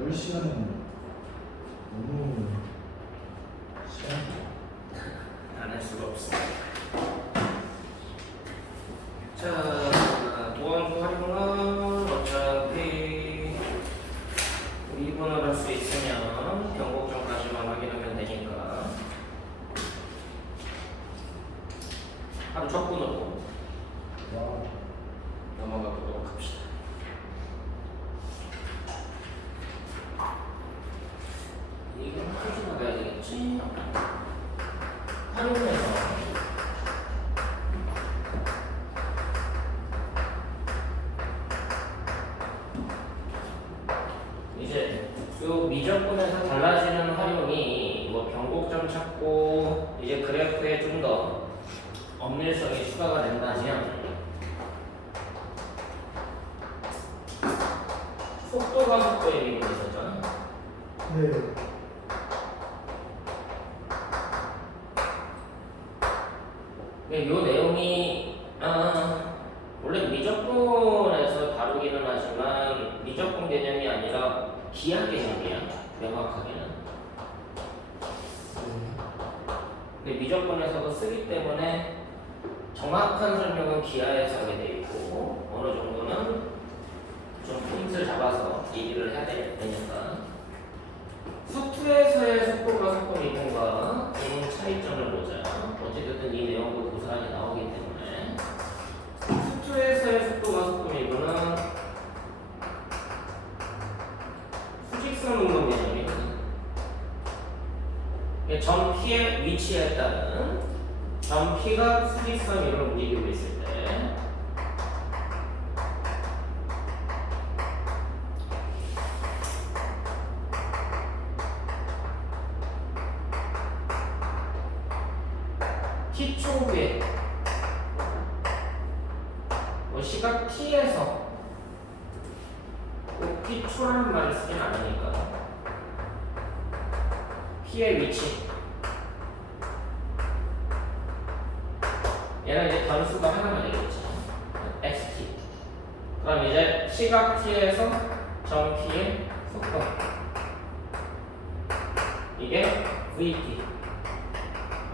8시간은 너무 시간 안 할 수가 없어. 자, 무한수 활용은 어차피 2분을 할 수 있으면 경곡점까지만 확인하면 되니까 하루 첫 분으로 와 넘어가 보도록 합시다. 이건 하지 나가야 되겠지? 활용해서 이제 요 미적분에서 달라지는 활용이 뭐 변곡점 찾고 이제 그래프에 좀 더 엄밀성이 추가가 된다면 속도가 속도의 미분이 있었잖아. 네. 요 내용이 원래 미적분에서 다루기는 하지만 미적분 개념이 아니라 기하 개념이야. 명확하게는. 근데 미적분에서도 쓰기 때문에 정확한 설명은 기하에서 하게 돼 있고 어느 정도는 좀 포인트를 잡아서 얘기를 해야 되니까 수투에서의 속도가 속도 미분과 이 차이점을 보자. 어찌됐든 이 내용도 고스란히 나오기 때문에 수투에서의 속도가 속도 미분은 수직선 운동 개념이거든. 점 P의 위치에 따른 점 P가 수직선 위로 움직이고 있을 때 T 초후에 시각 T에서 꼭 T 초라는 말을 쓰진 않으니까 P의 위치 얘는 이제 변수가 하나만 되겠지. xt. 그럼 이제 시각 T에서 점 P의 속도 이게 vt.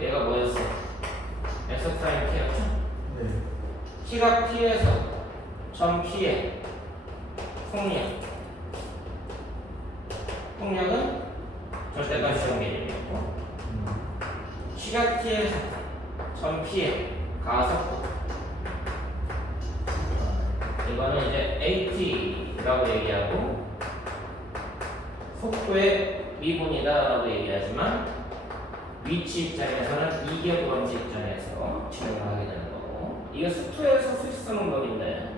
얘가 뭐였어? x 프라임 t였죠? 네. 시각 T에서 점 P의 폭력은 절대값이라는 개념이었고 시각 T에서 점 P의 가속도 이거는 이제 at라고 얘기하고 속도의 미분이다라고 얘기하지만 위치 입장에서는 이격원지 입장에서 진행을 하게 되는 거고 이게 수투에서 수직선 운동인데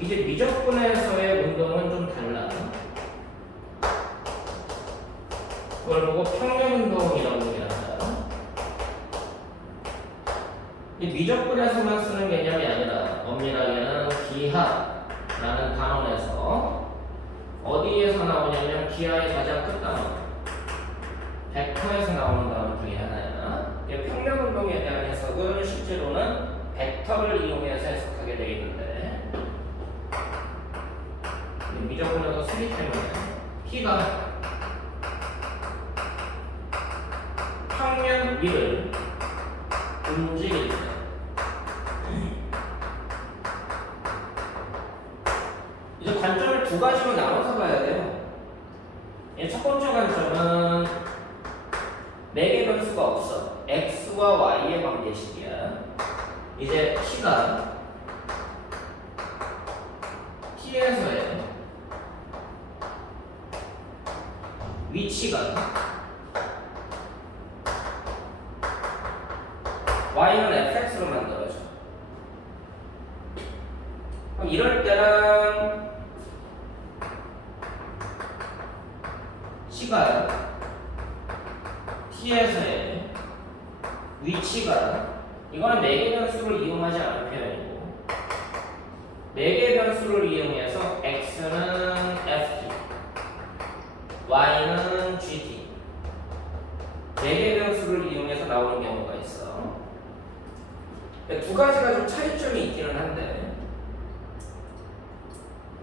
이제 미적분에서의 운동은 좀 달라. 그걸 보고 평면운동이라고 얘기한다. 이 미적분에서만 쓰는 개념이 아니라 엄밀하게는 기하라는 단원에서 어디에서 나오냐면 기하의 가장 끝 단원 벡터에서 나오는 단원 중에 하나야. 평면운동에 대한 해석은 실제로는 벡터를 이용해서 해석하게 되어 있는데 미적분에서 쓰기 때문에 P가 평면 위를 움직일 때 이제 관점을 두 가지로 나눠서 봐야 돼요. 첫 번째 관점은 4개 변수가 없어. x와 y의 관계식이야. 이제 t가 t에서의 위치가 y는 fx로 만들어져. 그럼 이럴 때는 t가 t에서의 위치가 이거는 4개 변수를 이용하지 않은 표현이고 4개 변수를 이용해서 x는 ft y는 gt 4개 변수를 이용해서 나오는 경우가 있어. 두 가지가 좀 차이점이 있기는 한데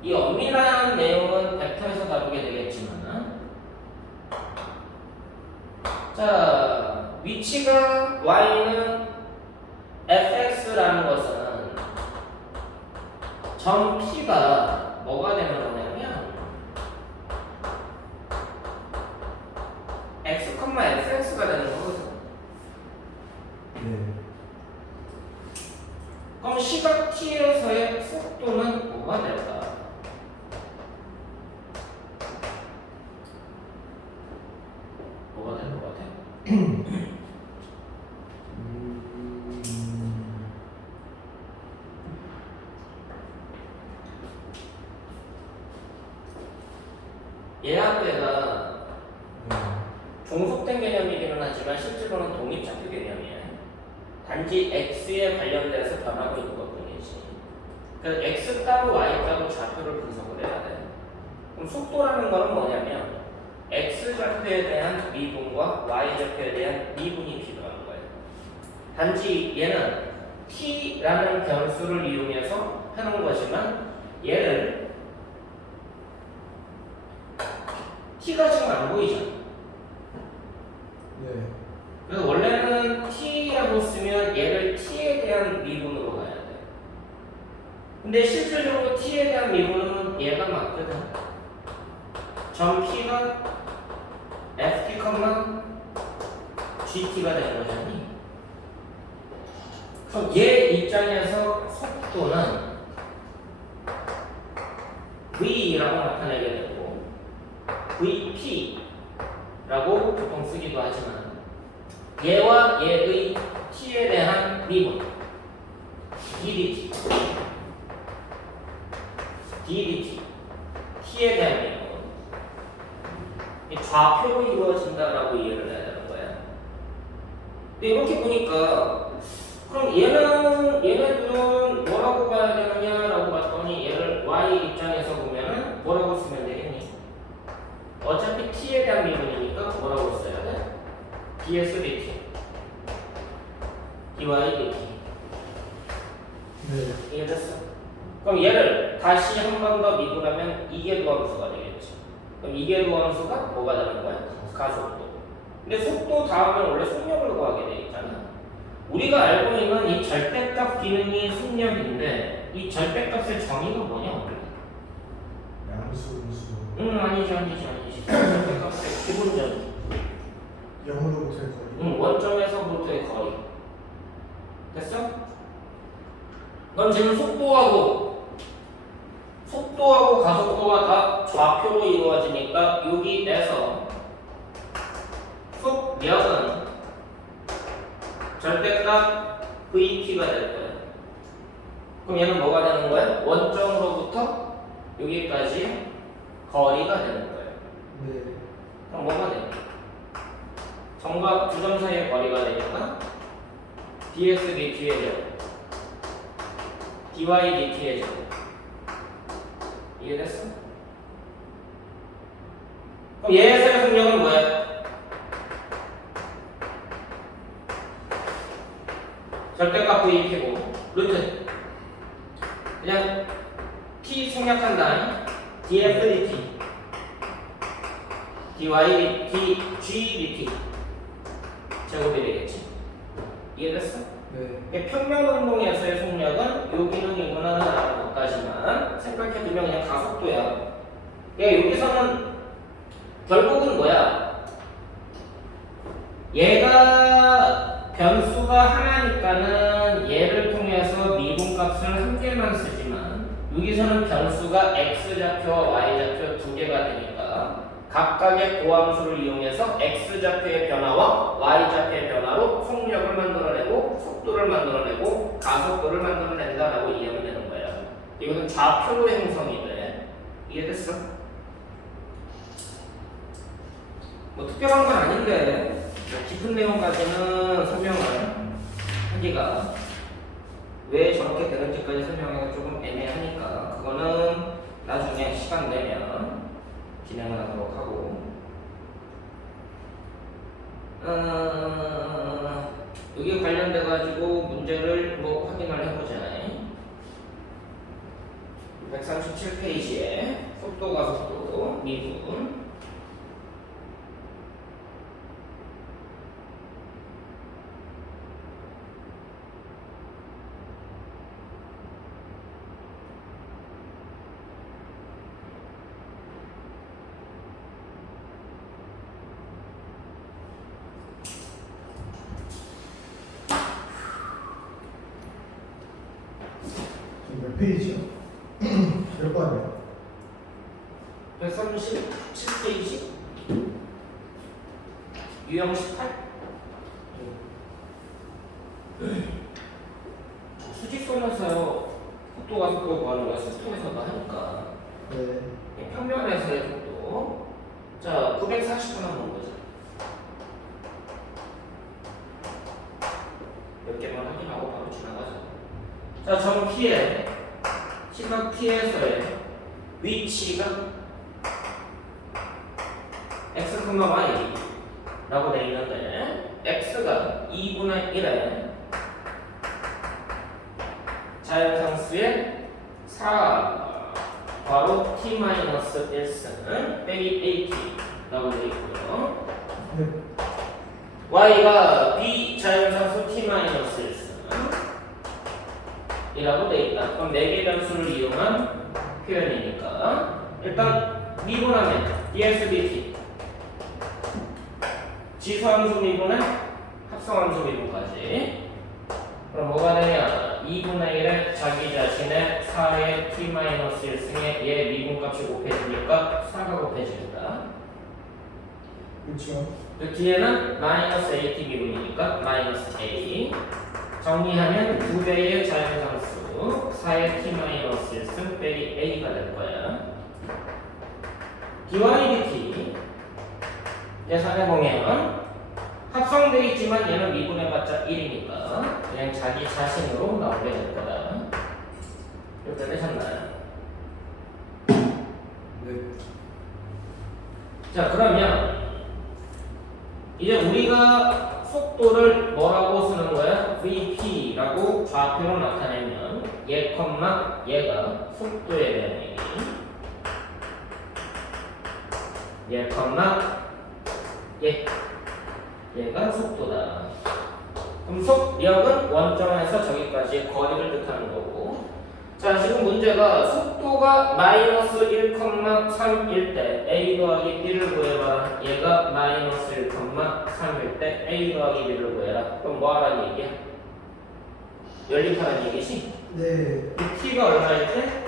이 엄밀한 내용은 벡터에서 다루게 되겠지만, 자, 위치가 y는 fx라는 것은 점 p가 뭐가 되는 거냐면 x, fx가 되는 거거든. 네. 그럼 시각 t에서의 속도는 뭐가 될까? 뭐가 될 것 같아? 얘하고 얘가 종속된 개념이기는 하지만 실제로는 독립좌표 개념이에요. 단지 x에 관련돼서 변하고 있는 것 뿐이지. 그래서 x 따로 y 따로 좌표를 분석을 해야 돼. 그럼 속도라는 거는 뭐냐면 x 좌표에 대한 미분과 y 좌표에 대한 미분이 필요한 거예요. 단지 얘는 t라는 변수를 이용해서 하는 거지만 얘를 t가 지금 안 보이잖아. 네. 그래서 원래는 t라고 쓰면 얘를 t에 대한 미분으로 가야 돼. 근데 실질적으로 t에 대한 미분은 얘가 맞거든. 점 p가 ft, gt가 되는 거잖니. 그럼 얘 입장에서 속도는 v라고 나타내게 되고 vp라고 보통 쓰기도 하지만 얘와 얘의 t에 대한 미분 ddt t에 대한 미분 좌표로 이루어진다라고 이해를 해야 되는 거야. 근데 이렇게 보니까 그럼 얘네들은 뭐라고 봐야 되느냐라고 봤더니 얘를 y 입장에서 보면은 뭐라고 쓰면 되겠니? 어차피 t에 대한 미분이니까 뭐라고 써야 돼? ds dt dy dt. 네. 이해됐어? 그럼 얘를 다시 한 번 더 미분하면 이계도함수가 되겠지. 그럼 이계도함수가 뭐가 되는 거야? 가속도. 근데 속도 다음에 원래 속력을 구하게 돼 있잖아. 우리가 알고 있는 이 절대값 기능이 속력인데 이 절대값의 정의가 뭐냐 원래? 양수, 음수. 아니지. 절대값의 기본 정의. 0으로부터의 거리. 원점에서부터의 거리. 됐어? 그럼 지금 속도하고 가속도가 다 좌표로 이루어지니까 여기에서 속력은 절대값 vt가 될 거야. 그럼 얘는 뭐가 되는 거야? 원점으로부터 여기까지 거리가 되는 거야. 네. 그럼 뭐가 돼? 점과 두 점 사이의 거리가 되니까 ds dt의 제곱 dy dt의 제곱. 이해됐어? 그럼 얘에서의 속력은 뭐야? 절대값 vt고 루트 그냥 t 생략한다. df dt dy dt g dt 제곱이 되겠지. 이해됐어? 네. 평면운동에서의 속력은 여기는 이거는 나라는 것까지만 생각해두면 그냥 가속도야. 그러니까 여기서는 결국은 뭐야? 얘가 변수가 하나니까는 얘를 통해서 미분값을 한 개만 쓰지만 여기서는 변수가 x좌표와 y좌표 두 개가 되니까 각각의 고함수를 이용해서 x좌표의 변화와 y좌표의 변화로 속력을 만들어내고 속도를 만들어내고 가속도를 만들어낸다라고 이해하면 되는 거야. 이거는 좌표로 형성이 돼. 이해됐어? 뭐 특별한 건 아닌데 깊은 내용까지는 설명을 하기가 왜 저렇게 되는지까지 설명하기가 조금 애매하니까 그거는 나중에 시간 되면 진행을 하도록 하고 여기에 관련돼 가지고 문제를 뭐 확인을 해보자. 137페이지에 속도가 속도 미분 지금 몇 페이지요? 몇 번이요? 137페이지 유형 18 수직선에서요 속도가 속도 구하는 거야. 수직선에서도 하니까 네. 평면에서의 속도 자 940분 하는 거죠. 몇 개만 확인하고 바로 지나가죠. 자, 점 P에 시각 T에서의 위치가 x, y 라고 되어 있는데 x가 2분의 1에 자연상수의 4 바로 t-1승 빼기 at 라고 되어 있고요. 네. y가 비자연상수 t-1승 이라고 되어 있다. 그럼 4개 변수를 이용한 표현이니까 일단 미분하면 dsdt 지수함수 미분에 합성함수 미분까지 그럼 뭐가 되냐 2분의 1에 자기 자신의 4의 t-1승에 얘 미분값이 곱해지니까 4가 곱해집니다. 그렇죠. 그 뒤에는 마이너스 at 미분이니까 마이너스 a 정리하면 2배의 자연상수 4의 t-1승 빼기 a가 될 거야. dy/dt 계산해보면 합성되어 있지만 얘는 미분해봤자 1이니까 그냥 자기 자신으로 나오게 될 거다. 이렇게 되셨나요? 네. 자 그러면 이제 우리가 속도를 뭐라고 쓰는 거야? vp라고 좌표로 나타내면 얘, 얘가 속도에 대한 얘기 얘, 얘가 속도다. 그럼 속력은 원점에서 저기까지의 거리를 뜻하는 거고 자 지금 문제가 속도가 마이너스 1,3일 때 a 더하기 b를 구해봐. 얘가 마이너스 1,3일 때 a 더하기 b를 구해라. 그럼 뭐 하라는 얘기야? 연립하라는 얘기지? 네. 이 t가 얼마일 때?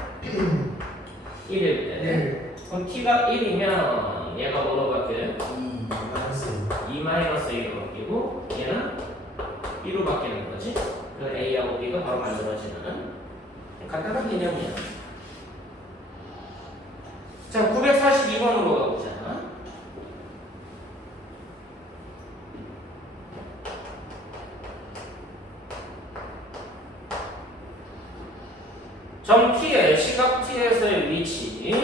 1일 때. 네. 그럼 t가 1이면 얘가 뭐로 바뀌어요? 2-1로 바뀌고 얘는 b로 바뀌는 거지. 그래서 a하고 b가 바로 만들어지는 간단한 개념이야. 자, 942번으로 가보자. 점 T의 시각 T에서의 위치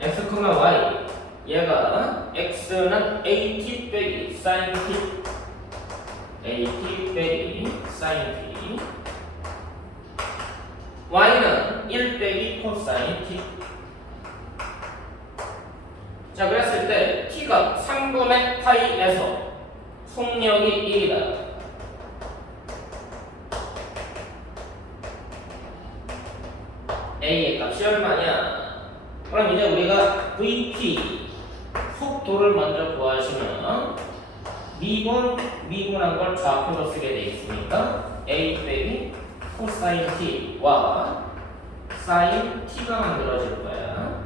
x, y 얘가 x는 at 빼기 sin t at 빼기 sin t y는 1 빼기 코사인 t 자 그랬을 때 t가 3분의 파이에서 속력이 1이다. a의 값이 얼마냐? 그럼 이제 우리가 vp 속도를 먼저 구하시면 미분한 걸 좌표로 쓰게 돼 있으니까 a 빼기 코사인 t와 사인 t가 만들어질 거야.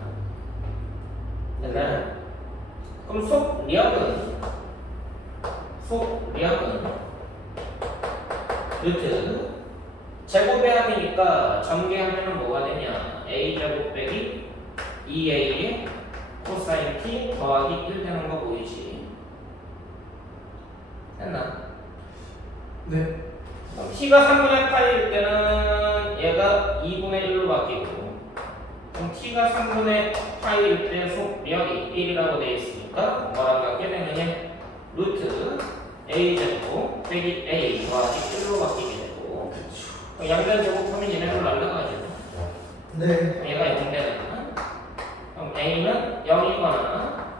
됐나요? 그럼 속력은 루트 제곱의 합이니까 전개하면 뭐가 되냐? a제곱 빼기 2a의 코사인 t 더하기 1 되는 거 보이지? 됐나? 네. 그럼 t가 3분의 파일 때는 얘가 2분의 1로 바뀌고 그럼 t가 3분의 파일 때 속력이 1이라고 되어 있으니까 뭐랑 같게 되느냐? 루트 a제곱 빼기 a 더하기 1로 바뀌게 되고 양변 제곱하면 얘네들 날라가지고 네. 얘가 0되잖아. 그럼 A는 0이거나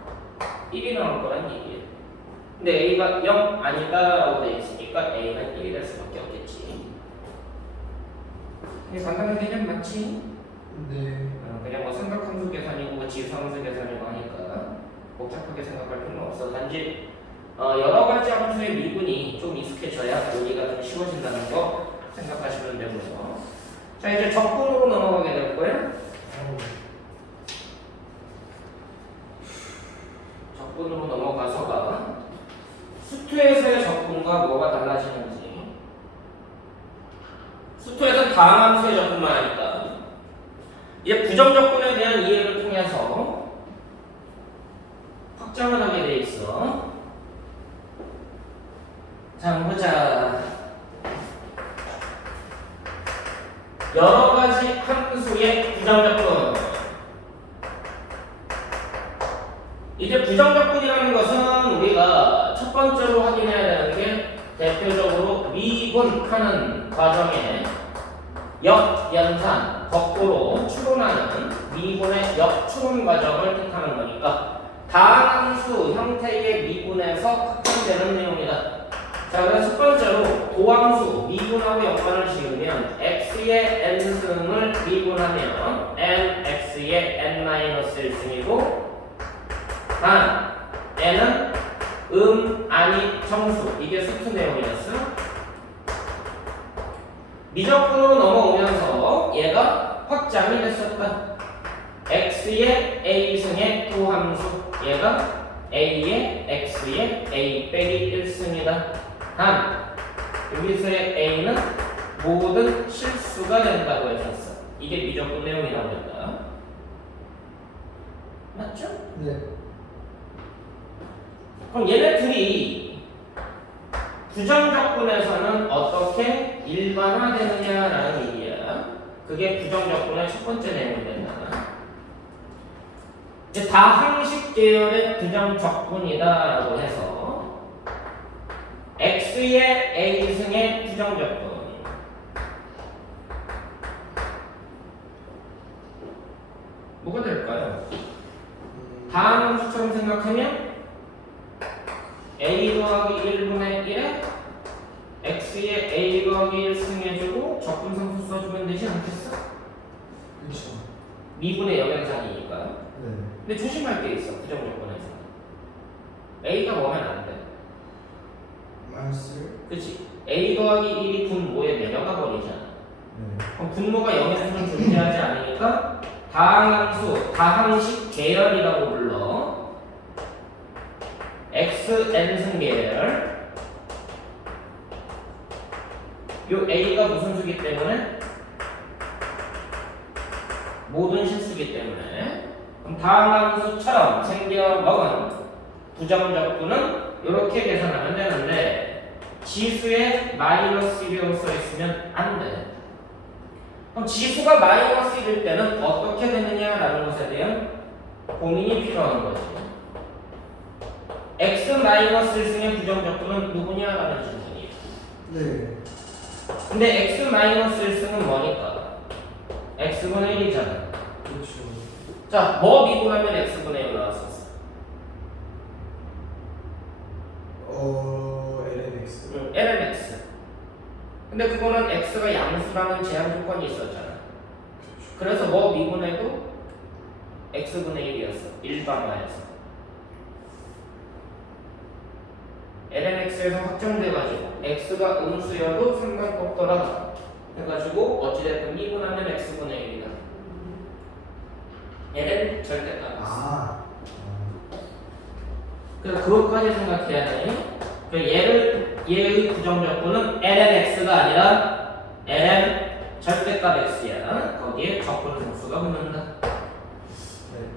1이 나올 거란 얘기예요. 근데 A가 0 아니다라고 돼 있으니까 A는 1이 될 수밖에 없겠지. 이게 간단한 개념 맞지? 네. 그냥 뭐 삼각함수 계산이고 뭐 지수함수 계산이고 하니까 복잡하게 생각할 필요는 없어. 단지 여러 가지 함수의 미분이 좀 익숙해져야 논리가 좀 쉬워진다는 거 생각하시면 되고요. 자, 이제 적분으로 넘어가게 될 거예요. 적분으로 넘어가서가 수투에서의 적분과 뭐가 달라지는지. 수투에서는 다음 함수의 적분만 하니까 이제 부정적분에 대한 이해를 통해서 확장을 하게 돼 있어. 자, 한번 보자. 여러 가지 함수의 부정적분. 이제 부정적분이라는 것은 우리가 첫 번째로 확인해야 되는 게 대표적으로 미분하는 과정에 역연산, 거꾸로 추론하는 미분의 역추론 과정을 뜻하는 거니까 다함수 형태의 미분에서 확정되는 내용이다. 자, 그래서 첫 번째로 도함수 미분하고 역관을 지으면 x의 n승을 미분하면 nx의 n-1승이고 단 n은 아니 정수, 이게 수투 내용이었어. 미적분으로 넘어오면서 얘가 확장이 됐었다. x의 a승의 도함수, 얘가 a의 x의 a 빼기 1승이다. 단 여기서의 a는 모든 실수가 된다고 했었어. 이게 미적분 내용이 나오겠다. 맞죠? 네. 그럼 얘네 둘이 부정적분에서는 어떻게 일반화되느냐라는 얘기야. 그게 부정적분의 첫 번째 내용이 된다. 이제 다항식 계열의 부정적분이다라고 해서 x의 a승의 부정적분, 뭐가 될까요? 다음 함수처럼 생각하면 a 더하기 1분의 1에 x의 a 더하기 1승 해주고 적분상수 써주면 되지 않겠어? 그렇죠. 미분의 역연산이니까. 네. 근데 조심할 게 있어. 부정적분에서 a가 뭐면 안 돼. 마이너스. 그치? a 더하기 1이 분모에 내려가 버리잖아. 네. 그럼 분모가 0에서는 존재하지 않으니까 다항함수, 다항식 계열이라고 불러. x, n승 계열. 요 a가 무슨 수기 때문에? 모든 실수기 때문에. 그럼 다항함수처럼 생겨먹은 부정적분은 이렇게 계산하면 되는데 지수에 마이너스 1이라고 써있으면 안 돼. 그럼 지수가 마이너스 1일 때는 어떻게 되느냐라는 것에 대한 고민이 필요한 거지. x 마이너스 1승의 부정적분은 누구냐라는 질문이에요. 네. 근데 x 마이너스 1승은 뭐니까? x분의 1이잖아. 그렇죠. 자, 뭐 미분하면 x분의 1 나왔었어? LMX. lmx. 근데 그거는 x가 양수라는 제한 조건이 있었잖아. 그래서 뭐 미분해도 x분의 1이었어. 일반화해서. lmx에서 확정돼가지고 x가 음수여도 상관없더라 해가지고 어찌됐든 미분하면 x분의 1이다. 얘는 절대값. 아. 그래서 그것까지 생각해야 돼. 얘의 부정적분은 lnx가 아니라 ln 절대값 x야. 거기에 적분상수가 붙는다. 네.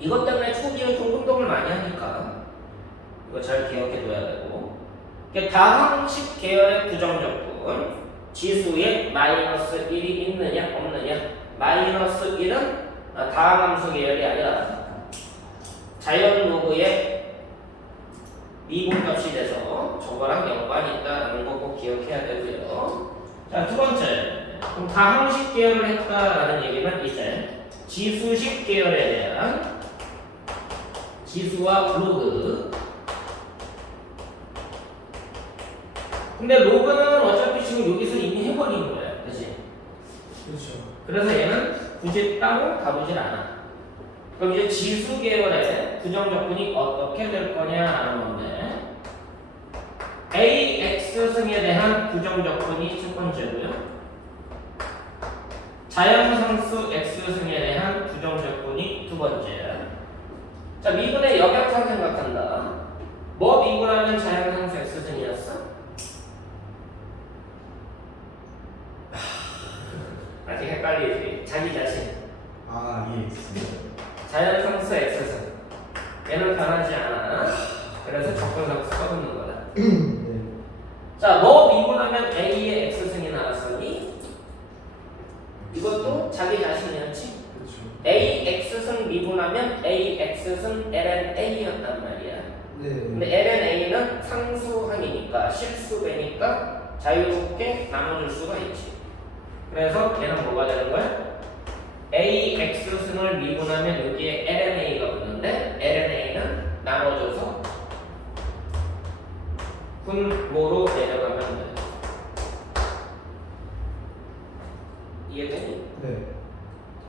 이것 때문에 초기에 좀 혼동을 많이 하니까 이거 잘 기억해 둬야 되고. 다항식 계열의 부정적분, 지수에 마이너스 1이 있느냐 없느냐. 마이너스 1은 다항함수 계열이 아니라 자연 로그의 미분값이 돼서 저거랑 연관이 있다는 거 꼭 기억해야 되고요. 자, 두 번째. 그럼 다항식 계열을 했다라는 얘기는 이제 지수식 계열에 대한 지수와 로그. 근데 로그는 어차피 지금 여기서 이미 해버린 거야, 그치? 그렇죠. 그래서 얘는 굳이 따로 가보진 않아. 그럼 이제 지수 계열의 부정 적분이 어떻게 될 거냐라는 건데, AX승에 대한 부정 적분이 첫 번째고요. 자연상수 X승에 대한 부정 적분이 두 번째. 자, 미분의 역역상 생각한다. 뭐 미분하면 자연상수 X승이었어? 아직 헷갈리지. 자기 자신. 아, 예. 자연상수 X승. 얘는 변하지 않아. 그래서 적분상수 써놓는 거다. 네. 자, 뭐 미분하면 A의 X승이 나왔으니 이것도 자기 자신이었지. 그렇죠. AX승 미분하면 AX승 LNA였단 말이야. 네. 근데 LNA는 상수항이니까 실수배니까 자유롭게 나눠줄 수가 있지. 그래서 얘는 뭐가 되는 거야? AX승을 미분하면 여기에 LNA가 붙는데 LNA는 나눠줘서 분모로 내려가면 돼. 이해되니? 네.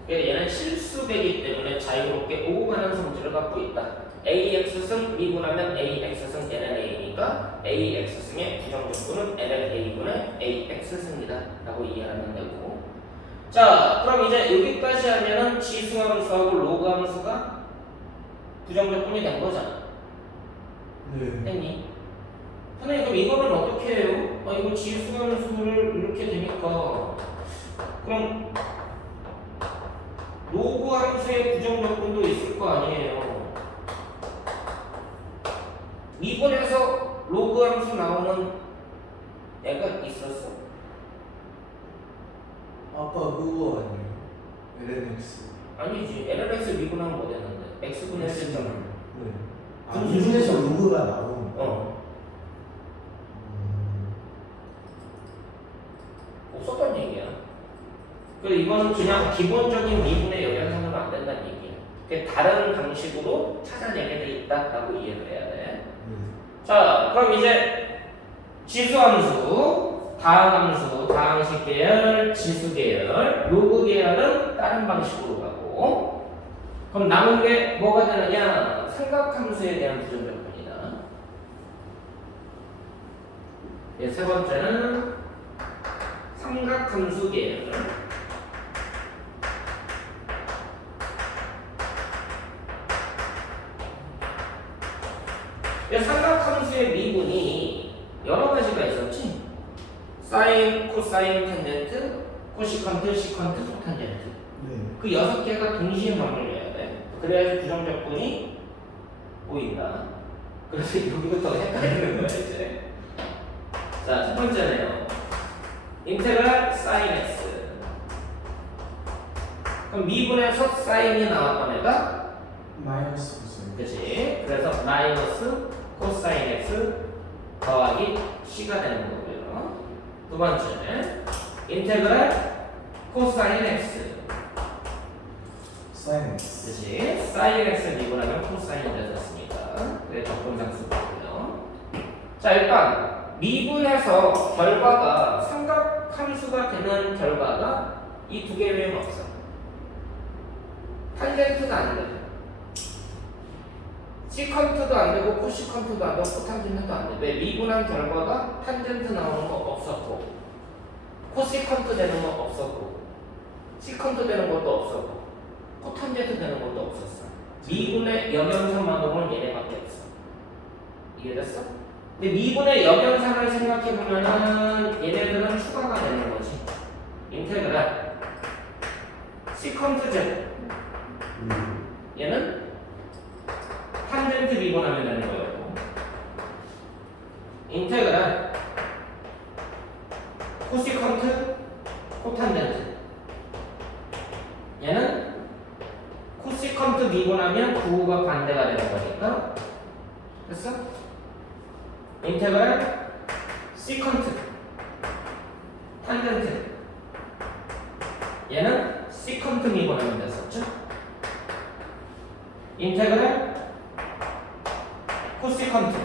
얘는 실수배기 때문에 자유롭게 오고 가는 성질을 갖고 있다. AX승 미분하면 AX승 LNA니까 AX승의 부정적분은 LNA분의 AX승이다 라고 이해하면 되고, 자 그럼 이제 여기까지 하면은 지수함수하고 로그함수가 부정적분이 된 거잖아. 네. 됐니? 선생님 그럼 이거는 어떻게 해요? 이거 지수함수를 이렇게 되니까 그럼 로그 함수의 부정적분도 있을 거 아니에요. 미분에서 로그 함수 나오는 애가 있었어? 아까 그거 아니에요? LNX. 아니지. LNX 미분하면 뭐 되는데? X분의 1잖아. 네. 아, 분수 미분에서 로그가 나오는 거. 없었던 얘기야. 그래서 이거는 그냥 기본적인 미분의 역연상으로 안 된다는 얘기야. 그게 다른 방식으로 찾아내게 돼 있다라고 이해를 해야 돼. 자, 그럼 이제 지수함수, 다항함수, 다항식 계열, 지수 계열, 로그 계열은 다른 방식으로 가고, 그럼 남은 게 뭐가 되느냐? 삼각함수에 대한 부정적분이다. 세 번째는 삼각함수 계열. 삼각함수의 미분이 여러 가지가 있었지. 사인, 코사인, 탄젠트, 코시컨트, 시컨트, 소탄젠트. 네. 그 6개가 동시에 맞물려야 돼. 그래야지 부정적분이 보인다. 그래서 여기부터 헷갈리는 거야 이제. 자, 첫 번째네요. 인테그랄 사인 x. 그럼 미분에서 사인이 나왔던 애가 마이너스 코사인. 그치? 그래서 마이너스 코사인 x 더하기 c가 되는 거고요. 두 번째, 인테그랄 코사인 x. 사인 X. 그치? 사인 x 미분하면 코사인이 되었습니다. 그래 적분상수고요. 자, 일단 미분해서 결과가 삼각함수가 되는 결과가 이 두 개 외에는 없어. 탄젠트가 안 돼. 시컨트도 안 되고 코시컨트도 안 되고 코탄젠트도 안 돼. 왜? 미분한 결과가 탄젠트 나오는 거 없었고, 코시컨트 되는 거 없었고, 시컨트 되는 것도 없었고, 코탄젠트 되는 것도 없었어. 미분의 역연상만으로는 얘네밖에 없어. 이해됐어? 근데 미분의 역연상을 생각해보면은 얘네들은 추가가 되는 거지. 인테그랄 시컨트 제곱, 얘는 탄젠트 미분하면 되는 거예요. 인테그랄 코시컨트 코탄젠트, 얘는 코시컨트 미분하면 부호가 반대가 되는 거니까. 됐어? 인테그랄 시컨트 탄젠트, 얘는 시컨트 미분하면 됐었죠? 인테그랄 코시컨트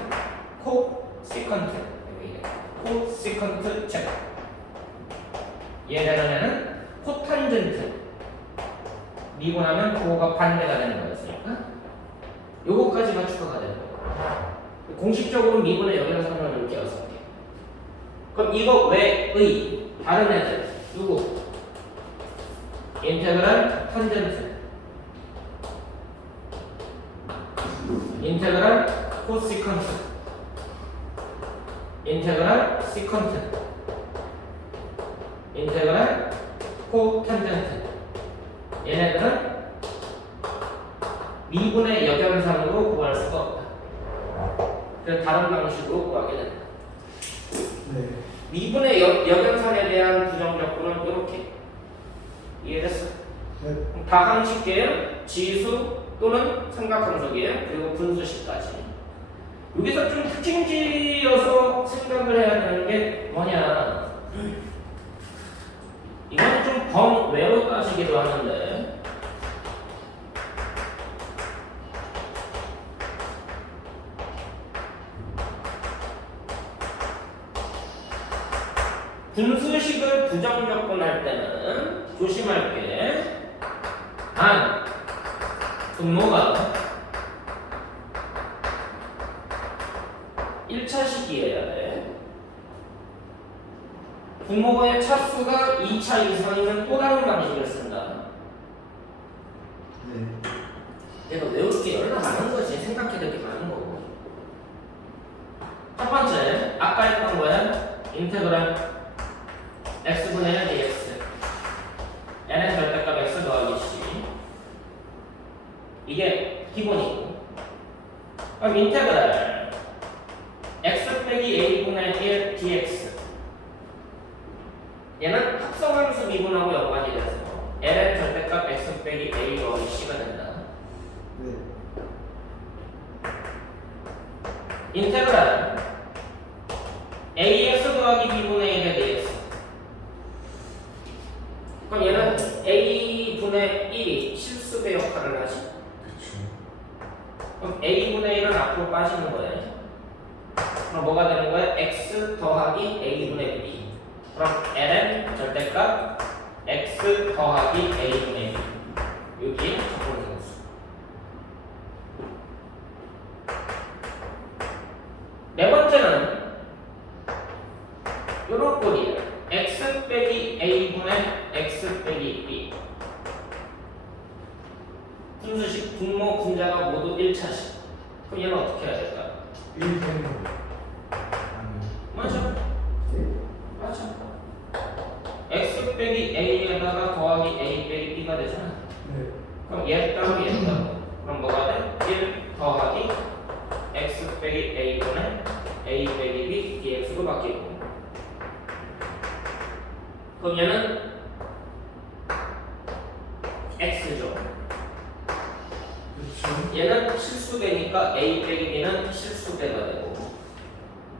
코시컨트 제곱 얘라는 애는 코탄젠트 미분하면 그거가 반대가 되는 거였으니까 요거까지가 추가가 되는 거예요. 공식적으로 미분의 역연상을 이렇게 6개. 그럼 이거 외의 다른 애들 누구? 인테그랄 탄젠트 인테그랄 코시컨트 인테그랄 시컨트 인테그랄 코탄젠트 얘네들은 미분의 역연상으로 구할 수가 없다. 그래서 다른 방식으로 구하게 된다. 네. 미분의 역연상에 대한 부정적분은 이렇게 이해됐어? 네. 다항식계열, 지수 또는 삼각함수계열 그리고 분수식까지. 여기서 좀 특징지어서 생각을 해야 되는 게 뭐냐? 이건 좀 범외로 따지기도 하는데 분수식을 부정적분할 때는 조심할 게 단 분모가 1차식이어야 돼. 분모의 차수가 2차 이상이면 또 다른 방식을 쓴다. 네. 내가 외울 게 얼마나 많은 거지. 생각해둘 게 많은 거고. 첫 번째 아까 했던 거야. 인테그랄 x분의 1 dx n의 절대값 x 더하기 c 이게 기본이고 그럼 인테그랄 x 빼기 a분의 1 dx 얘는 합성함수 미분하고 연관이 돼서 l의 절대값 x 빼기 a 더하기 c가 된다. 네. 인테그랄 ax 더하기 b분의 1의 dx 그럼 얘는 a분의 1이 실수배 역할을 하지. 그럼 a분의 1은 앞으로 빠지는 거예요. 그럼 뭐가 되는 거예요? x 더하기 a분의 b 그럼 ln 절대값 x 더하기 a분의 b 여기 적분이 되겠어. 네 번째는 요런 꼴이에요. x 빼기 a분의 x 빼기 b 분수식 분모 분자가 모두 1차식. 그럼 얘는 어떻게 해야 될까? 1 되는 거. 아니. 맞아. 네. 맞아. x 빼기 a에다가 더하기 a 빼기 b가 되잖아. 네. 그럼 얘 따로 얘 따로. 그럼 뭐가 돼? 1 더하기 x 빼기 a분의 a 빼기 b dx로 바뀌고. 그럼 얘는 x죠. 그렇죠. 얘는 실수배니까 a 빼기 b는 실수배가 되고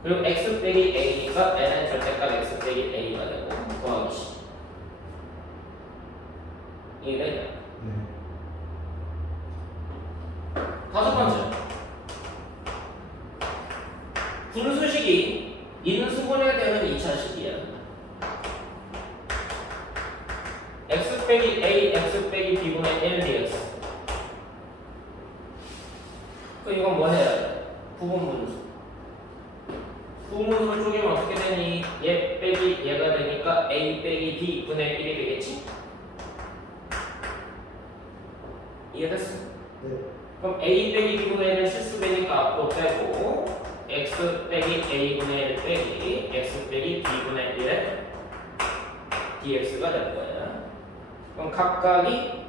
그리고 x 빼기 a니까 n은 절대값 x 빼기 a가 되고 더하기 c 이해되냐? 네. 다섯 번째 분수식이 인수분해 되는 2차식이야. x 빼기 a x 빼기 b분의 1 dx 그럼 이건 뭐 해야 돼? 부분분수. 부분분수 쪼개면 어떻게 되니? 얘 빼기 얘가 되니까 a 빼기 b 분의 1이 되겠지? 이해됐어? 네. 그럼 a 빼기 b분의 1은 실수배니까 앞으로 빼고 x 빼기 a분의 1 빼기 x 빼기 b분의 1의 dx가 될 거야. 그럼 각각이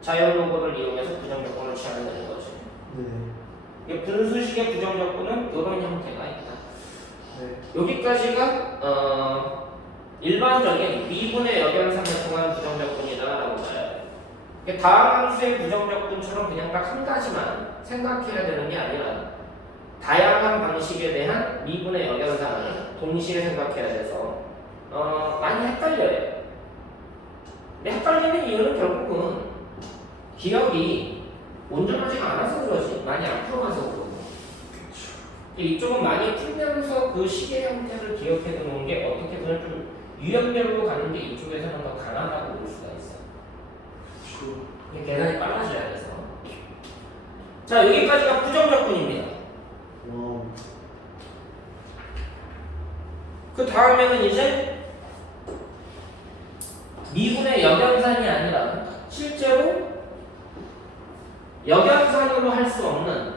자연로고를 이용해서 부정적분을 취하면 되는 거지. 네. 분수식의 부정적분은 이런 형태가 있다. 네. 여기까지가 일반적인 미분의 역연상을 통한 부정적분이다라고 봐야 돼. 다음 함수의 부정적분처럼 그냥 딱 한 가지만 생각해야 되는 게 아니라 다양한 방식에 대한 미분의 역연상을 동시에 생각해야 돼서 많이 헷갈려요. 근데 헷갈리는 이유는 결국은 기억이 온전하지가 않아서 그러지. 많이 앞으로 가서 그러고. 이쪽은 많이 풀면서 그 시계 형태를 기억해 두는 게 어떻게 보면 좀 유형별로 가는 게 이쪽에서는 더 강하다고 볼 수가 있어. 이게 계산이 빨라져야 돼서. 자, 여기까지가 부정적분입니다. 그 다음에는 이제 미분의 역연산이 아니라 실제로 역연산으로 할 수 없는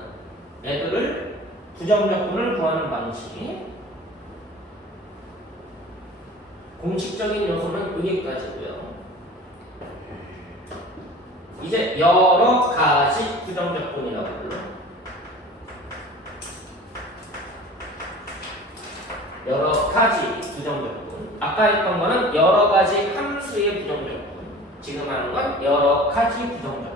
애들을 부정적분을 구하는 방식. 공식적인 요소는 여기까지고요. 이제 여러 가지 부정적분이라고 불러. 여러 가지 부정적분. 아까 했던 거는 여러 가지 함수의 부정적분. 지금 하는 건 여러 가지 부정적분.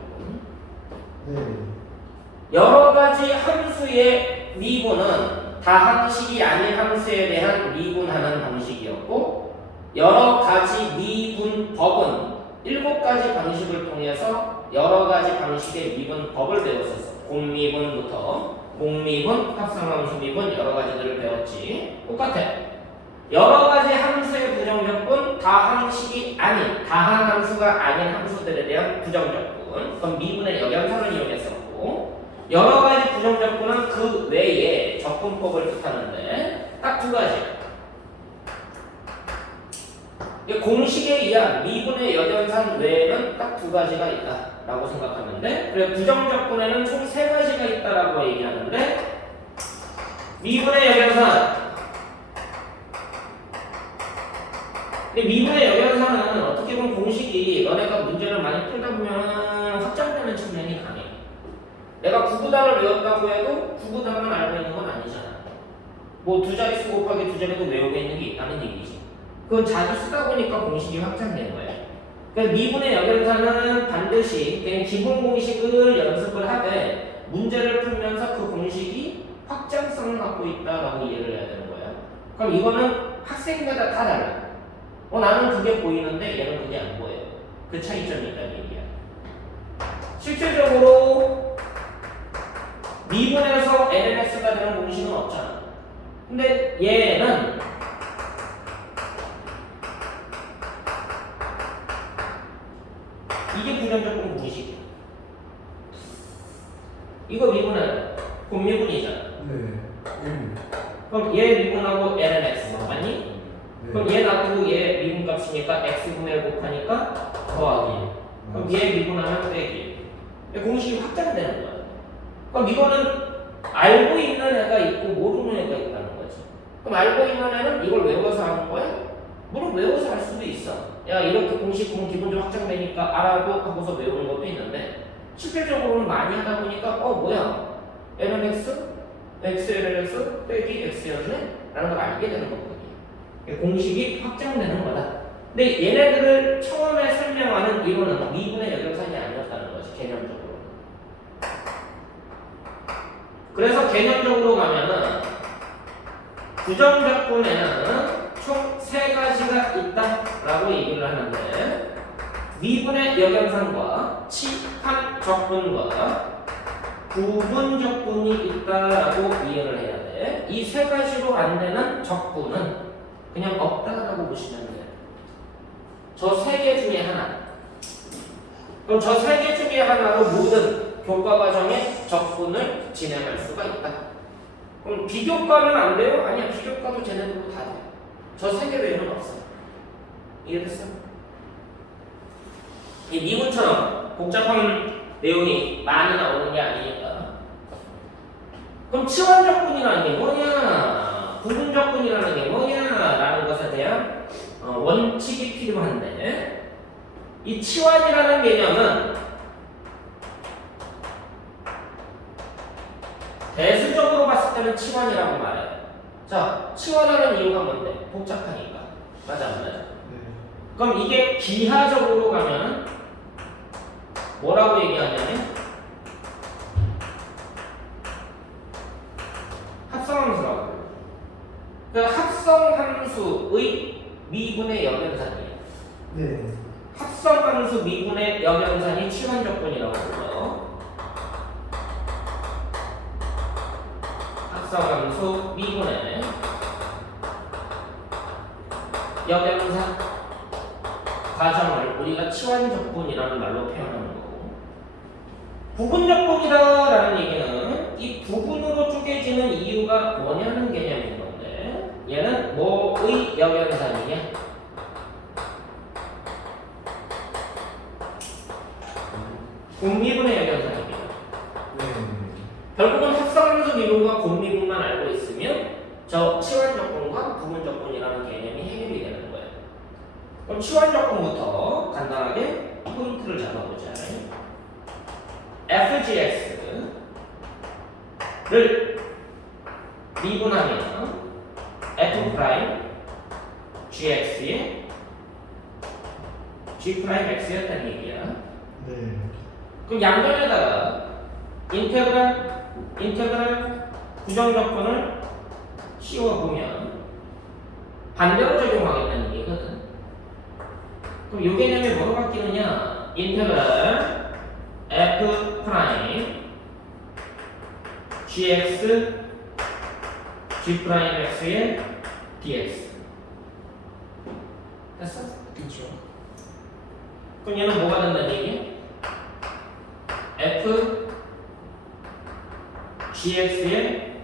여러 가지 함수의 미분은 다항식이 아닌 함수에 대한 미분하는 방식이었고, 여러 가지 미분법은 7가지 방식을 통해서 여러 가지 방식의 미분법을 배웠었어. 곱미분부터 공미분, 합성함수 미분 여러 가지들을 배웠지. 똑같아. 여러 가지 함수의 부정적분, 다항식이 아닌 다항함수가 아닌 함수들에 대한 부정적분. 그럼 미분의 역연산을 이용했었고, 여러 가지 부정적분은 그 외에 적분법을 뜻하는데 딱 2가지. 공식에 의한 미분의 역연산 외에는 딱 2가지가 있다라고 생각하는데, 그래 부정적분에는 총 3가지가 있다라고 얘기하는데, 미분의 역연산. 근데 미분의 역연산은 어떻게 보면 공식이 너네가 문제를 많이 풀다 보면 확장되는 측면이 강해. 내가 구구단을 외웠다고 해도 구구단만 알고 있는 건 아니잖아. 뭐 2자릿수 곱하기 2자리도 외우고 있는 게 있다는 얘기지. 그건 자주 쓰다 보니까 공식이 확장된 거예요. 그러니까 미분의 역연산은 반드시 그냥 기본 공식을 연습을 하되 문제를 풀면서 그 공식이 확장성을 갖고 있다라고 이해를 해야 되는 거예요. 그럼 이거는 학생마다 다 달라. 나는 그게 보이는데 얘는 그게 안 보여요. 그 차이점이 있다는 얘기야. 실질적으로 미분에서 LNS가 되는 공식은 없잖아. 근데 얘는 이게 부정적분 공식이야. 이거 미분은 곱미분이잖아. 그럼 얘 미분하고 LNS 맞니? 그럼 얘 놔두고 얘 미분값이니까 x분의 1 곱하니까 더하기. 그럼 얘 미분하면 빼기. 공식이 확장되는 거야. 그럼 이거는 알고 있는 애가 있고 모르는 애가 있다는 거지. 그럼 알고 있는 애는 이걸 외워서 하는 거야? 물론 외워서 할 수도 있어. 야 이렇게 공식 보면 기본적으로 확장되니까 알아도 하고서 외우는 것도 있는데, 실질적으로는 많이 하다 보니까 뭐야 LNX? XLNX 빼기 X였네? 라는 걸 알게 되는 거거든요. 공식이 확장되는 거다. 근데 얘네들을 처음에 설명하는 이론은 미분의 역연산이 아니었다는 거지, 개념적으로. 그래서 개념적으로 가면은 부정적분에는 총 3가지가 있다라고 얘기를 하는데, 미분의 역연산과 치환적분과 부분적분이 있다라고 이해를 해야 돼. 이 3가지로 안 되는 적분은 그냥 없다라고 보시면 돼요. 저 3개 중에 하나. 그럼 저 3개 중에 하나로 모든 교과 과정의 적분을 진행할 수가 있다. 그럼 비교과는 안 돼요? 아니야, 비교과도 쟤네들도 다 돼요. 저 3개 외에는 없어요. 이해됐어? 이 미분처럼 복잡한 내용이 많이 나오는 게 아니니까. 그럼 치환적분이라는 게 뭐냐, 부분적분이라는 게 뭐냐라는 것에 대한 원칙이 필요한데, 이 치환이라는 개념은 대수적으로 봤을 때는 치환이라고 말해요. 자, 치환하는 이유가 뭔데? 복잡하니까. 맞아 안 맞아? 그럼 이게 기하적으로 가면 뭐라고 얘기하냐면 합성함수라고. 그 합성함수의 미분의 역연산이에요. 합성함수 미분의 역연산이 치환 조건이라고 불러요. 합성함수 미분의 역연산 과정을 우리가 치환 조건이라는 말로 표현하는 거고, 부분 조건이다라는 얘기는 이 부분으로 쪼개지는 이유가 뭐냐는 개념인 건데, 얘는 뭐의 역연산이냐? 곱미분의 역연산입니다. 네. 결국은 합성함수 미분과 곱미분만 알고 있으면 저 치환 조건과 부분 조건이라는 개념이 해결이 되는 거예요. 그럼 치환 조건부터 간단하게 포인트를 잡아보자. fgx를 미분하면 f 프라임 gx에 g 프라임 x였다는 얘기야. 네. 그럼 양변에다가 인테그랄 구정 조건을 씌워보면 반대로 적용하겠다는 얘기거든. 그럼 이 개념이 뭐로 바뀌느냐? 인테그랄 f 프라임 gx g 프라임 x의 dx. 됐어? 그렇죠. 그럼 얘는 뭐가 된다는 얘기야? f gx의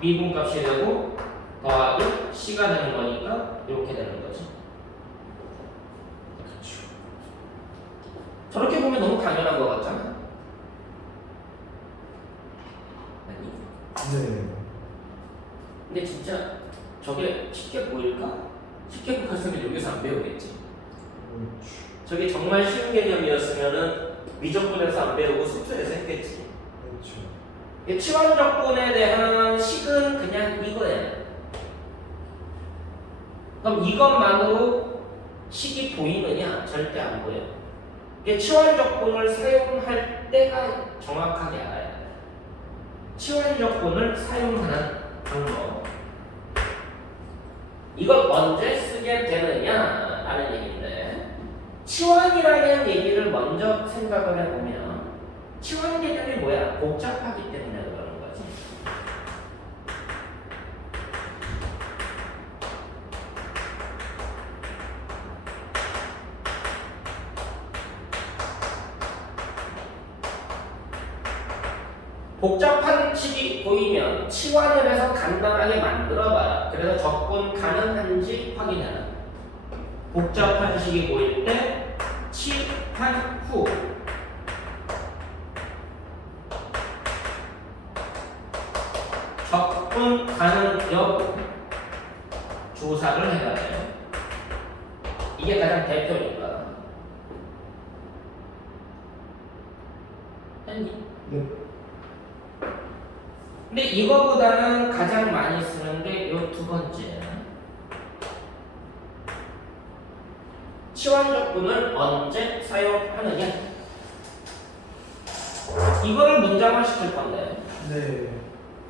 미분값이 되고 더하기 c가 되는 거니까 이렇게 되는 거지. 그렇죠. 저렇게 보면 너무 당연한 것 같잖아. 아니? 네. 근데 진짜 저게 쉽게 보일까? 쉽게 보였으면 여기서 안 배우겠지. 그렇죠. 저게 정말 쉬운 개념이었으면은 미적분에서 안 배우고 수투에서 했겠지. 그렇죠. 이 치환 조건에 대한 식은 그냥 이거야. 그럼 이것만으로 식이 보이느냐? 절대 안 보여. 이게 치환 조건을 사용할 때가 정확하게 알아야 돼. 치환 조건을 사용하는 방법. 이걸 언제 쓰게 되느냐? 라는 얘기인데, 치환이라는 얘기를 먼저 생각을 해보면 치환 개념이 뭐야? 복잡하기 때문에 그러는 거지. 복잡한 식이 보이면 치환을 해서 간단하게 만들어봐라. 그래서 접근 가능한지 확인해라. 복잡한 식이 보일 때 치환 후 접근 가능 여부 조사를 해야 돼요. 이게 가장 대표니까. 했니? 네. 근데 이거보다는 가장 많이 쓰는 게 이 두 번째. 치환 조건을 언제 사용하느냐. 이거를 문장화 시킬 건데. 네.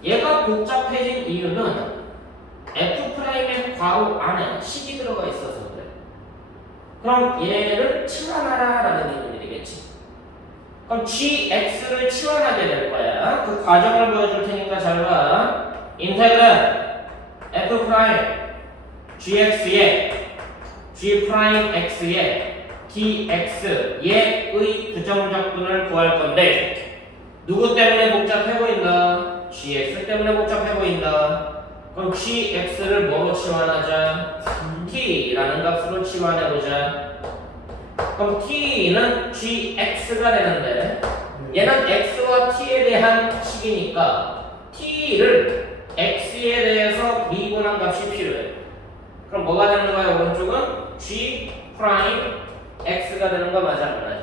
얘가 복잡해진 이유는 F'의 괄호 안에 식이 들어가 있어서 그래. 그럼 얘를 치환하라 라는 의미이 되겠지. 그럼 gx를 치환하게 될 거야. 그 과정을 보여줄 테니까 잘 봐. 인테그랄 F' gx의 g' x의 dx 얘의 부정적분을 구할 건데 누구 때문에 복잡해 보인다? gx 때문에 복잡해 보인다. 그럼 gx를 뭐로 치환하자? t라는 값으로 치환해보자. 그럼 t는 gx가 되는데 얘는 x와 t에 대한 식이니까 t를 x에 대해서 미분한 값이 필요해. 그럼 뭐가 되는 거야? 오른쪽은 g' x가 되는 거 맞아 안 맞아?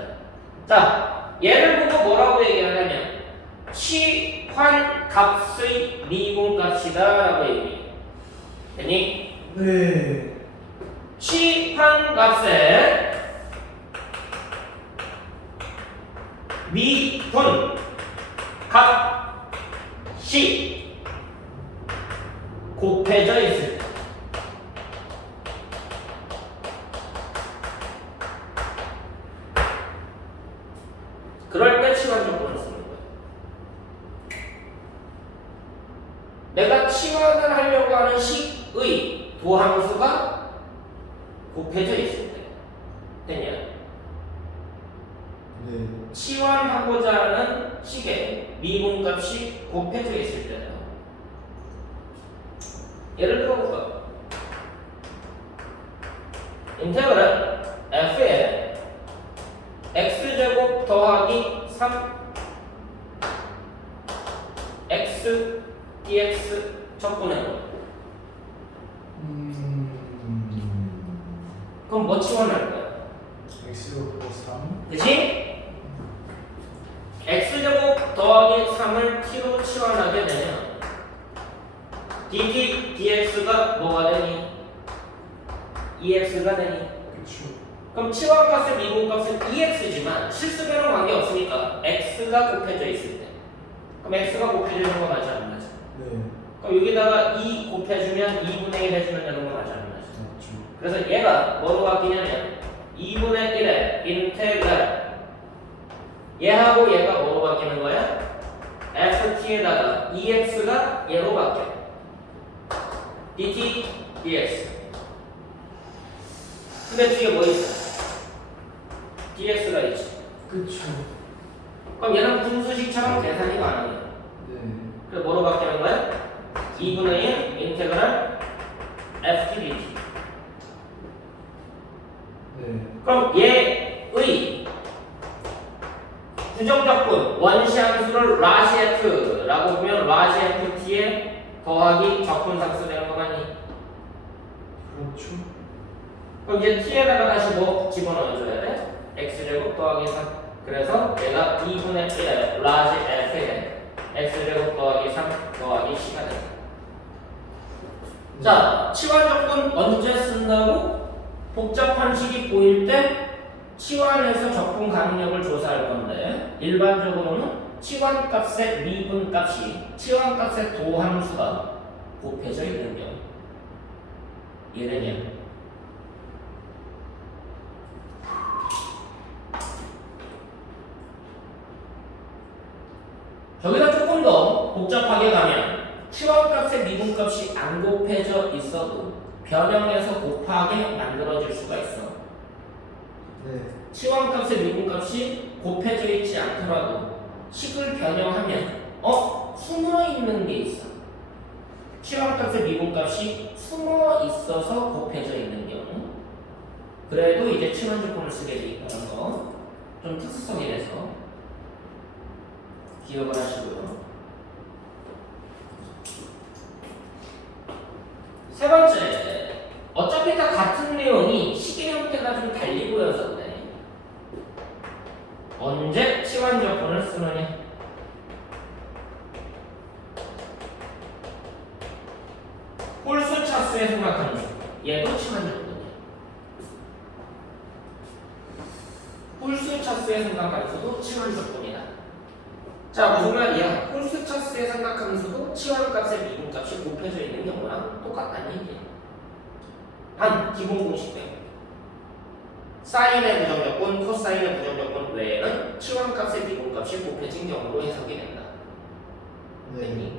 자, 얘를 보고 뭐라고 얘기하냐면 치환 값의 미분 값이다 라고 얘기해. 됐니? 네. 치환 값에 미분 값이 곱해져 있을 때 치환 조건을 쓰는 거야? 내가 치환을 하려고 하는 식의 도함수가 곱해져 있을 때 됐냐? 네. 치환하고자 하는 식의 미분값이 곱해져 있을 때는 예를 들어볼까? 인테그랄 f의 x제곱 더하기 3 x dx 적분해. 그럼 뭐 치환할 거야? x제곱 플러스 3. 그치? x제곱 더하기 3을 t로 치환하게 되면 dt, dx가 뭐가 되니? ex가 되니? 그쵸. 그럼 치환값의 미분값은 ex지만 실수배랑 관계없으니까 x가 곱해져 있을 때 그럼 x가 곱해지는 거 맞아 안 맞아? 네. 그럼 여기다가 2 곱해주면 2분의 1 해주면 되는 거 맞아 안 맞아? 맞죠. 그래서 얘가 뭐로 바뀌냐면 2분의 1의 인테그랄 얘하고 얘가 뭐로 바뀌는 거야? ft에다가 ex가 얘로 바뀌어 dt, dx 근데 뒤에 뭐 있어? dx가 있지 그쵸. 그럼 얘는 분수식처럼 계산이 가능해 네. 그래서 뭐로 바뀌는 거야? 2분의 1 인테그랄 ft dt 네. 그럼 얘의 부정적분 원시함수를 라지 f라고 보면 라지 ft에 더하기 적분상수 되는 거 맞니? 그렇죠. 그럼 이제 t에다가 다시 뭐 집어넣어줘야 돼? x제곱 더하기 3 그래서 얘가 2분의 1의 라지 f에 x제곱 더하기 3 더하기 c가 돼. 자, 치환적분 언제 쓴다고? 복잡한 식이 보일 때 치환해서 적분 가능력을 조사할 건데 일반적으로는 치환값의 미분값이 치환값의 도함수가 곱해져 있는 경우 이해되냐? 저기다 조금 더 복잡하게 가면 치환값의 미분값이 안 곱해져 있어도 변형해서 곱하게 만들어질 수가 있어. 네. 치환값의 미분값이 곱해져 있지 않더라도 식을 변형하면 숨어 있는 게 있어. 치환값의 미분값이 숨어 있어서 곱해져 있는 경우 그래도 이제 치환 조건을 쓰게 돼 있다는 거 좀 특수성이 돼서 기억을 하시고요. 세 번째, 어차피 다 같은 내용이 식의 형태가 좀 달리 보여졌네. 언제 치환 조건을 쓰느냐? 홀수 차수의 생각하는 수. 얘도 치환 조건이야. 홀수 차수의 생각함수도 치환 조건이다. 자, 무슨 말이야? 홀수 차수의 생각함수도 치환값의 미분값이 곱해져 있는 경우랑 똑같다는 얘기야. 단 기본 공식 때문에 사인의 부정조건, 코사인의 부정조건 외에는 치환값의 미분값이 곱해진 경우로 해석이 된다. 네.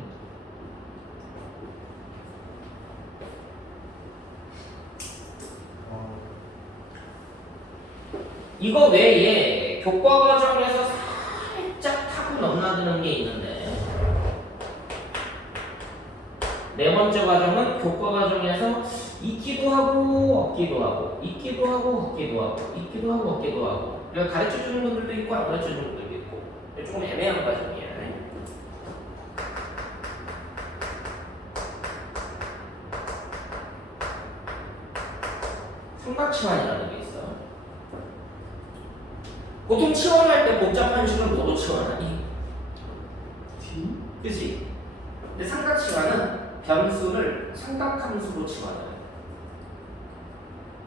이거 외에 교과 과정에서 살짝 타고 넘나드는 게 있는데 네 번째 과정은 교과 과정에서 있기도 하고 없기도 하고 있기도 하고 없기도 하고 있기도 하고 없기도 하고 그러니까 가르쳐주는 분들도 있고 안 가르쳐주는 분들도 있고 조금 애매한 과정이에요. 삼각치환이라는 게 있어. 보통 치환할 때 복잡한 식을 뭐로 치환하니? T? 그치? 근데 삼각치환은 변수를 삼각함수로 치환해요.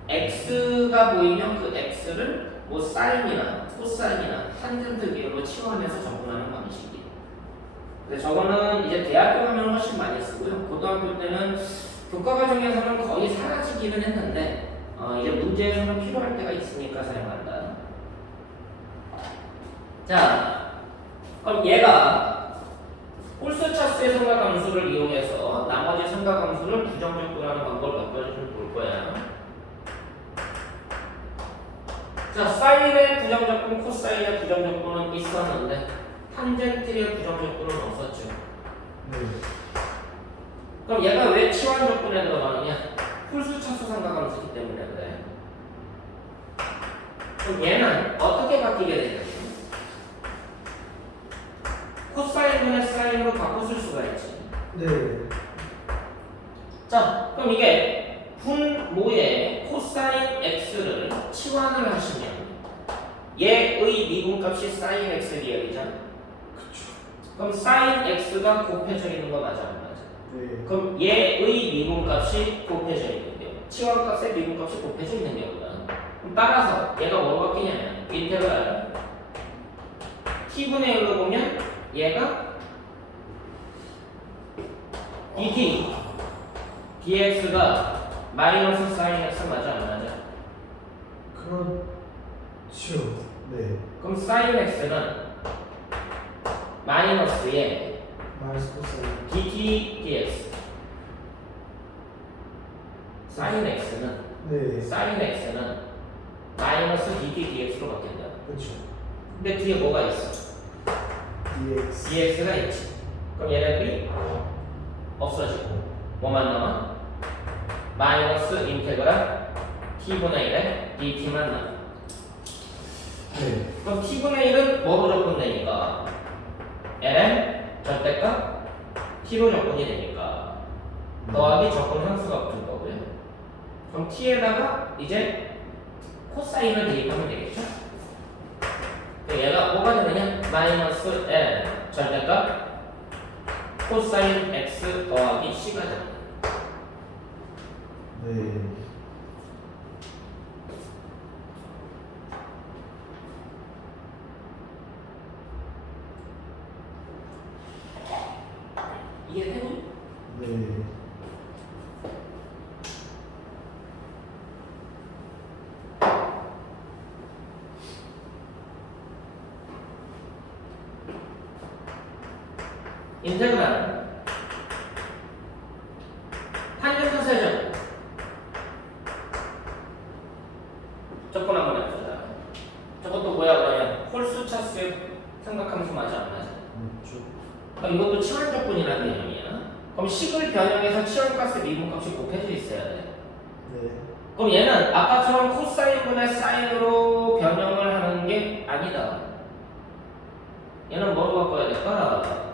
x가 보이면 그 x를 뭐 사인이나 코사인이나 탄젠트 계열로 치환해서 적분하는 방식이에요. 근데 저거는 이제 대학교 가면 훨씬 많이 쓰고요. 고등학교 때는 교과 과정에서는 거의 사라지기는 했는데 이제 문제에서는 필요할 때가 있으니까 사용한다. 자, 그럼 얘가 홀수차수의 삼각함수를 이용해서 나머지 삼각함수를 부정적분하는 방법을 몇 가지 좀 볼 거야. 자, 사인의 부정적분, 코사인의 부정적분은 있었는데 탄젠트의 부정적분은 없었죠. 네. 그럼 얘가 왜 치환적분에 들어가느냐? 홀수차수 삼각함수이기 때문에 그래. 그럼 얘는 어떻게 바뀌게 되냐? 코사인분의 사인으로 바꿔 쓸 수가 있지. 네. 자, 그럼 이게 분모의 코사인 x를 치환을 하시면 얘의 미분값이 사인 x 리얼이잖아. 그쵸. 그럼 사인 x가 곱해져 있는 거 맞아 안 맞아? 네. 그럼 얘의 미분값이 곱해져 있는데요. 치환값의 미분값이 곱해져 있는 경우다. 그럼 따라서 얘가 뭐로 바뀌냐면 인테그랄 t분의 1로 보면 얘가 dt dx가 마이너스 사인 x 맞아 안 맞아? 그렇죠. 네. 그럼 사인 x는 마이너스에 마이너스 코사인. dt dx 사인 x는 마이너스 dt dx로 바뀐다. 그렇죠. 근데 뒤에 뭐가 있어? dx. dx가 있지. 그럼 얘네들이 없어지고 뭐만 남아? 마이너스 인테그랄 t분의 1에 dt만 남아. 네. 그럼 t분의 1은 뭐로 적분되니까? ln 절대값 t로 적분이 되니까 더하기 적분 상수가 붙은 거고요. 그럼 t에다가 이제 코사인을 대입하면 되겠죠? 그럼 얘가 뭐가 되느냐? 마이너스 ln 절대값 코사인 x 더하기 c가 됩니다. 네. 이해되니? 네. 인테그랄 탄젠트 세제곱 적분 한번 해보자. 저것도 뭐야 그러면 홀수차수의 삼각함수 맞아 안 맞아? 그렇죠. 그럼 이것도 치환적분이라는 개념이야. 그럼 식을 변형해서 치환값의 미분값이 곱해져 있어야 돼. 네. 그럼 얘는 아까처럼 코사인분의 사인으로 변형을 하는 게 아니다. 얘는 뭐로 바꿔야 될까?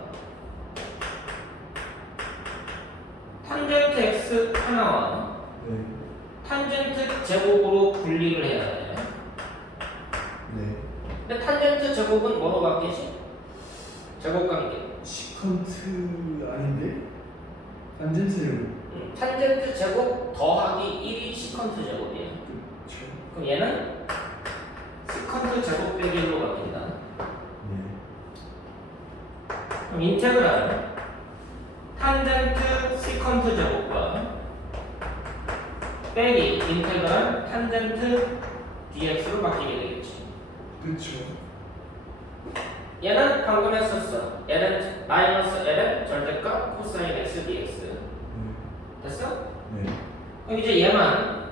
탄젠트 x 하나와 네. 탄젠트 제곱으로 분리를 해야 돼. 네. 근데 탄젠트 제곱은 뭐로 바뀌지? 제곱관계. 시컨트 아닌데? 탄젠트. 탄젠트 제곱 더하기 1이 시컨트 제곱이야. 그렇죠. 그럼 얘는 시컨트 제곱 빼기 1로 바뀐다. 네. 그럼 인테그랄 탄젠트 시컨트 제곱과 빼기 인테그랄 탄젠트 dx로 바뀌게 되겠지. 그렇죠. 얘는 방금 했었어. 얘는 마이너스 ln 절대값 코사인 x dx. 됐어? 네. 그럼 이제 얘만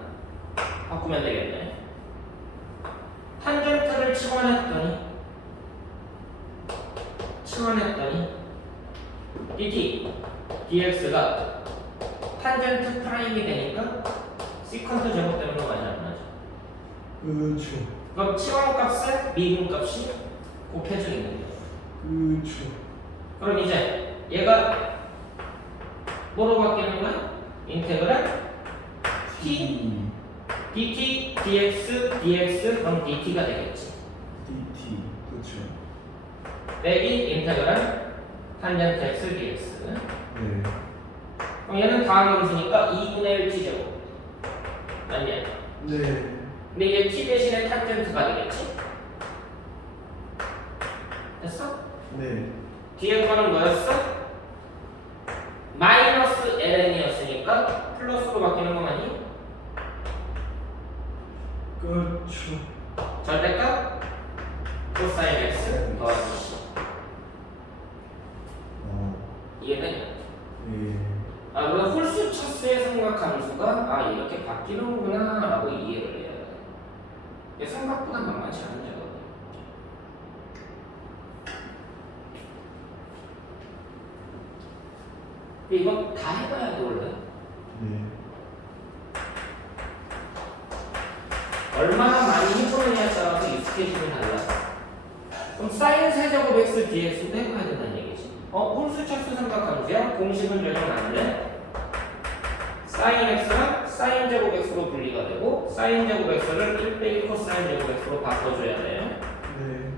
바꾸면 되겠네. 탄젠트를 치환했더니 dt dx가 탄젠트 프라임이 되니까 시컨트 제곱 되는 거 맞아 안 맞아? 그렇죠. 그럼 치환값에 미분값이 곱해져 있는 거야. 그렇죠. 그럼 이제 얘가 뭐로 바뀌는 거야? 인테그랄 t dt dx dx 그럼 dt가 되겠지. dt. 그렇죠. 빼기 인테그랄 탄젠트 x dx. 네. 그럼 얘는 다음으로 주니까 2분의 1 t 제곱. 맞냐? 네. 근데 이제 t 대신에 탄젠트가 되겠지? 됐어? 네. 뒤에 거는 뭐였어? 마이너스 ln이었으니까 플러스로 바뀌는 거 맞니? 그렇죠. 절대값 코사인 x 더하기 c. 삼각함수가 아 이렇게 바뀌는구나 라고 이해를 해야 돼. 이게 생각보다 만만치 않은 작업이에요. 이거 다 해봐야 돼 원래. 네. 얼마나 많이 해보느냐에 따라서 익숙해지면 달라. 그럼 사인 세제곱 x dx도 해봐야 된다는 얘기지. 홀수차수 삼각함수야? 공식은 전혀 안 돼. 사인 x랑 사인 제곱 x로 분리가 되고 사인 제곱 x를 1 빼기 코사인 제곱 x로 바꿔줘야 돼요. 네.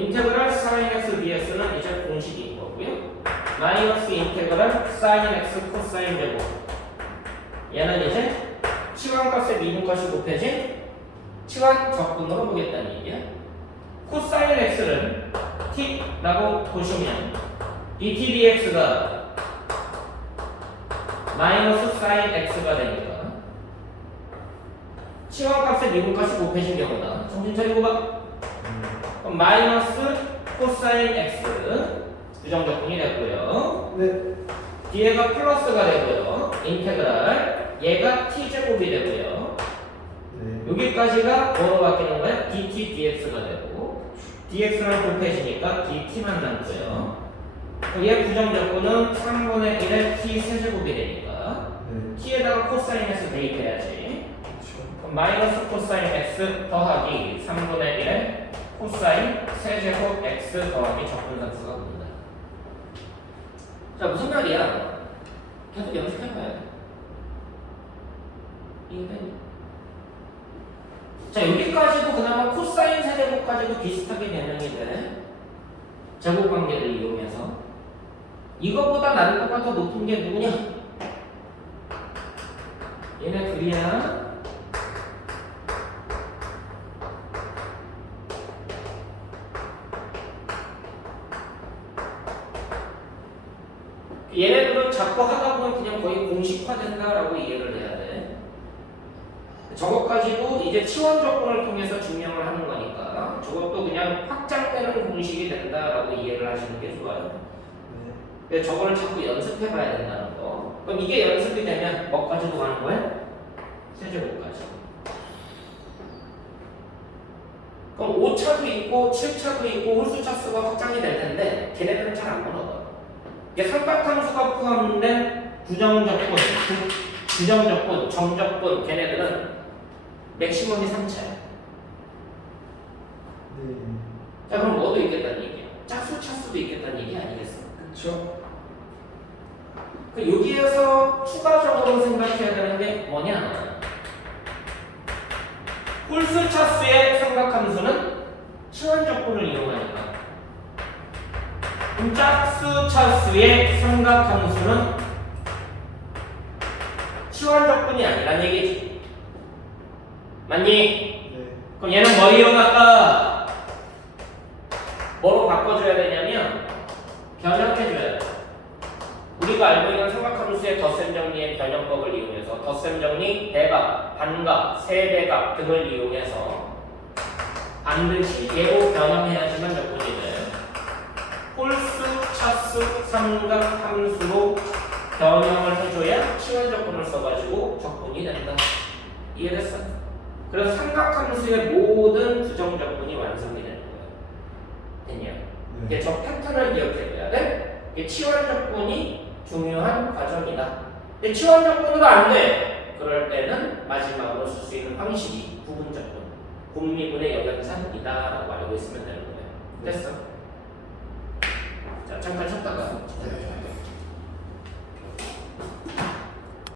인테그랄 사인 x dx는 이제 공식인 거고요. 마이너스 인테그랄 사인 x 코사인 제곱 얘는 이제 치환값의 미분값이 곱해진 치환 적분으로 보겠다는 얘기야. 코사인 x를 t라고 보시면 dt dx가 마이너스 사인 x가 되니까 치환값의 미분값이 곱해진 경우다. 정신 차리고 봐. 그럼 마이너스 코사인 x 부정적분이 됐고요. 네. 뒤에가 플러스가 되고요. 인테그랄 얘가 t제곱이 되고요. 네. 여기까지가 뭐로 바뀌는 거야? dt dx가 되고 dx랑 곱해지니까 dt만 남고요. 얘 부정적분은 3분의 1의 t 세제곱이 되니까 네. t에다가 코사인 x 대입해야지. 그렇죠. 그럼 마이너스 코사인 x 더하기 3분의 1의 코사인 세제곱 x 더하기 적분상수가 됩니다. 자 무슨 말이야? 계속 연습해봐야 돼. 이해되니? 자 여기까지도 그나마 코사인 세제곱까지도 비슷하게 변형이 돼. 제곱관계를 이용해서 이거보다 난이도가 더 높은 게 누구냐? 얘네 둘이야. 얘네들은 자꾸 하다 보면 그냥 거의 공식화된다라고 이해를 해야 돼. 저것까지도 이제 치원 조건을 통해서 증명을 하는 거니까 저것도 그냥 확장되는 공식이 된다라고 이해를 하시는 게 좋아요. 네. 근데 저거를 자꾸 연습해 봐야 된다는 거. 그럼 이게 연습이 되면 뭐까지도 가는 거야? 세제곱까지. 그럼 5차도 있고 7차도 있고 홀수차수가 확장이 될 텐데 걔네들은 잘 안 벌어져. 이게 삼각함수가 포함된 부정적분, 부정적분, 정적분 걔네들은 맥시멈이 3차야. 네. 자 그럼 뭐도 있겠다는 얘기야? 짝수 차수도 있겠다는 얘기 아니겠어? 그렇죠. 여기에서 추가적으로 생각해야 되는 게 뭐냐? 홀수 차수의 삼각함수는 치환적분을 이용하니까 짝수 차수의 삼각함수는 치환적분이 아니란 얘기지. 맞니? 네. 그럼 얘는 뭐 이용할까? 뭐로 바꿔줘야 되냐면 변형해줘야 돼. 우리가 알고 있는 삼각함수의 덧셈 정리의 변형법을 이용해서 덧셈 정리, 대각, 반각, 세배각 등을 이용해서 반드시 예로 변형해야지만 적분이 돼. 홀수, 차수, 삼각함수로 변형을 해줘야 치환 적분을 써가지고 적분이 된다. 이해됐어? 그래서 삼각함수의 모든 부정적분이 완성이 되는 거야. 됐냐? 네. 저 패턴을 기억해둬야 돼. 이게 치환적분이 중요한 과정이다. 근데 치환적분으로 안 돼. 그럴 때는 마지막으로 쓸 수 있는 방식이 부분적분, 분미분의 영양산이다라고 알고 있으면 되는 거예요. 됐어? 자 잠깐 쉬었다가 네.